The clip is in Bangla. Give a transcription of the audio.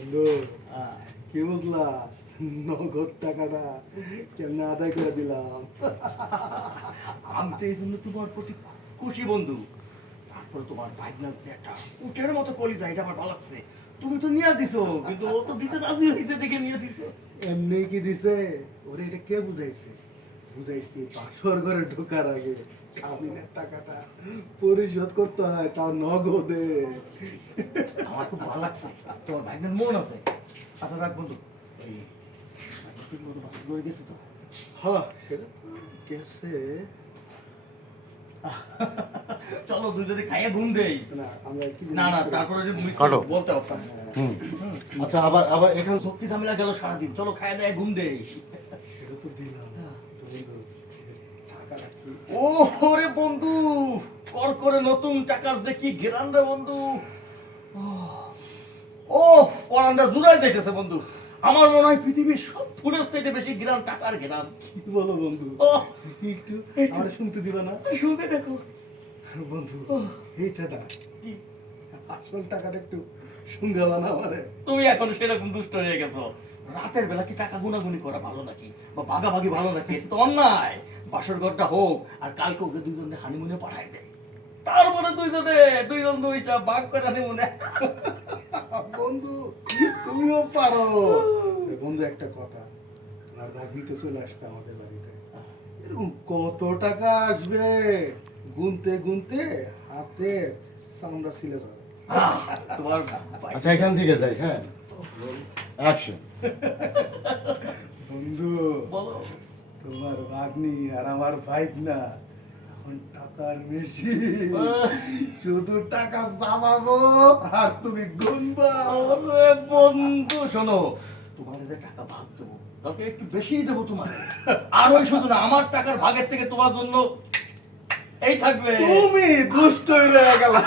বন্ধু কি বুঝলা, নগদ টাকাটা কেমনে আদায় করে দিলাম। আমি তো এই জন্য তোমার প্রতি খুশি বন্ধু। তারপর তোমার ভাইগনার যে একটা উঠের মতো কলিজা, এটা আমার ভালো লাগছে। তুমি তো নিয়ে দিছো, কিন্তু ও তো দিতে রাজি হইতে দেখে নিয়ে দিছে। এমনি কি দিছে? ওরে এটা কে বুঝাইছে? বুঝাইছি বাসর ঘরে ঢোকার আগে স্বামীনের টাকাটা পরিশোধ করতে হয়, তাও নগদে। আমার খুব ভালো লাগছে, তোমার ভাইগনার মন আছে। আচ্ছা রাখ বন্ধু, এই ঠিক মতো বাসর করে গেছে তো? হ্যাঁ সেটা গেছে। চলো দুজনে খাইয়া ঘুম দেই। না আমরা কি না না, তারপরে যে মিস কাটো। বলতে পারতাম। আচ্ছা আবার আবার এখানে শক্তি ঝামেলা গেল সারাদিন, চলো খাইয়া দেয় ঘুম দেই। সেটা তো দিলাম বন্ধু, টাকাটা কি ও রে বন্ধু, কর করে নতুন টাকার দেখি ঘেরান রে বন্ধু। ও করানটা জুড়াই দেখেছে বন্ধু। আমার মনে হয় পৃথিবীর সব ফুলের চাইতে বেশি ঘেরান টাকার ঘেরান। কি বলো বন্ধু? ও একটু আমরা শুনতে দিবা না শুনে দেখো বন্ধু? এইটা না, আসল টাকাটা একটু শুনগাবা না আমারে। তুমি এখন সেরকম দুষ্ট হয়ে গেছো। রাতের বেলা কি টাকা গুনাগুনি করা ভালো নাকি, বা ভাগাভাগি ভালো নাকি? এটা তো অন্যায়। বাসর ঘরটা হোক, আর কালকে ওকে দুইজনে হানিমুনে পাঠাই দেয়। তারপরে দুইজন দুইটা ভাগ করে হানিমুনে। বন্ধু তুমিও পারো। বন্ধু একটা কথা, তোমার ভাগ্নি তো চলে আসছে আমাদের বাড়িতে। এরকম কত টাকা আসবে, গুনতে গুনতে হাতে চামড়া ছিলে যাবে। তোমার আচ্ছা এখান থেকে যাই। হ্যাঁ, অ্যাকশন। বন্ধু বলো। তোমার ভাগ্নি আর আমার ভাইগনা এখন টাকার বেশি, শুধু টাকা চাবাবো আর তুমি গুনবা। আরে বন্ধু শোনো, তোমার যে টাকা ভাগ দেবো, তাকে একটু বেশি দেবো তোমার। আর ওই শুধু না, আমার টাকার ভাগের থেকে তোমার জন্য এই থাকবে। তুমি দুষ্ট হয়ে গেলা।